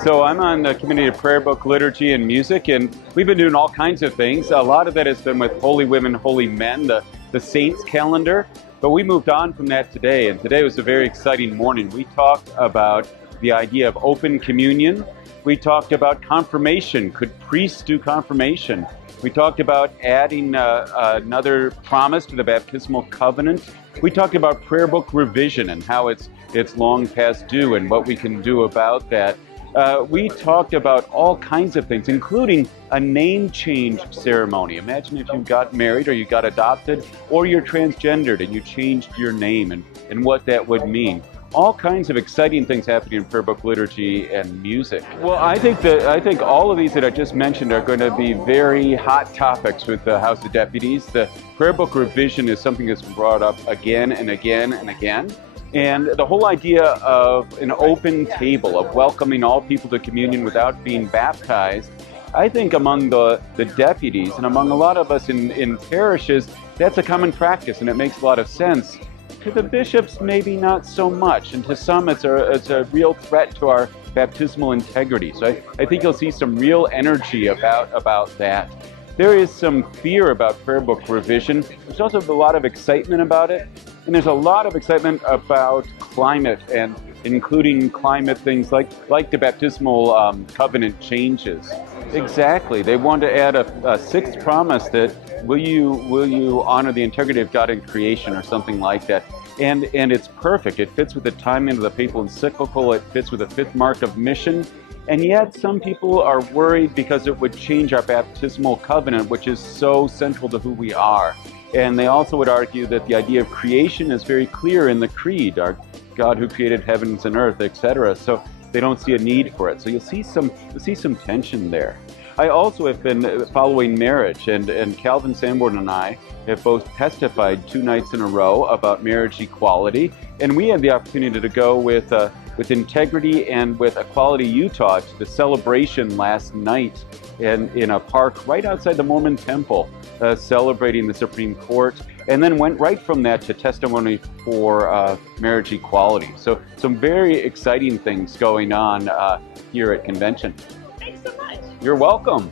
So I'm on the committee of Prayerbook, Liturgy, and Music, and we've been doing all kinds of things. A lot of that has been with Holy Women, Holy Men, the Saints calendar, but we moved on from that today, and today was a very exciting morning. We talked about the idea of open communion. We talked about confirmation. Could priests do confirmation? We talked about adding another promise to the baptismal covenant. We talked about prayer book revision and how it's long past due and what we can do about that. We talked about all kinds of things, including a name change ceremony. Imagine if you got married or you got adopted or you're transgendered and you changed your name and what that would mean. All kinds of exciting things happening in prayer book, liturgy, and music. Well, I think all of these that I just mentioned are going to be very hot topics with the House of Deputies. The prayer book revision is something that's been brought up again and again and again. And the whole idea of an open table, of welcoming all people to communion without being baptized, I think among the deputies and among a lot of us in parishes, that's a common practice and it makes a lot of sense. To the bishops, maybe not so much, and to some it's a real threat to our baptismal integrity. So I think you'll see some real energy about that. There is some fear about prayer book revision. There's also a lot of excitement about it, and there's a lot of excitement about climate, and including climate things like the baptismal covenant changes. Exactly. They want to add a sixth promise that will you honor the integrity of God in creation or something like that. And it's perfect. It fits with the timing of the papal encyclical. It fits with the fifth mark of mission. And yet some people are worried because it would change our baptismal covenant, which is so central to who we are. And they also would argue that the idea of creation is very clear in the creed, our God who created heavens and earth, etc. So they don't see a need for it. So you'll see some tension there. I also have been following marriage, and Calvin Sanborn and I have both testified 2 nights in a row about marriage equality, and we had the opportunity to go with Integrity and with Equality Utah to the celebration last night in a park right outside the Mormon Temple, celebrating the Supreme Court, and then went right from that to testimony for marriage equality. So some very exciting things going on here at Convention. Thanks so much. You're welcome.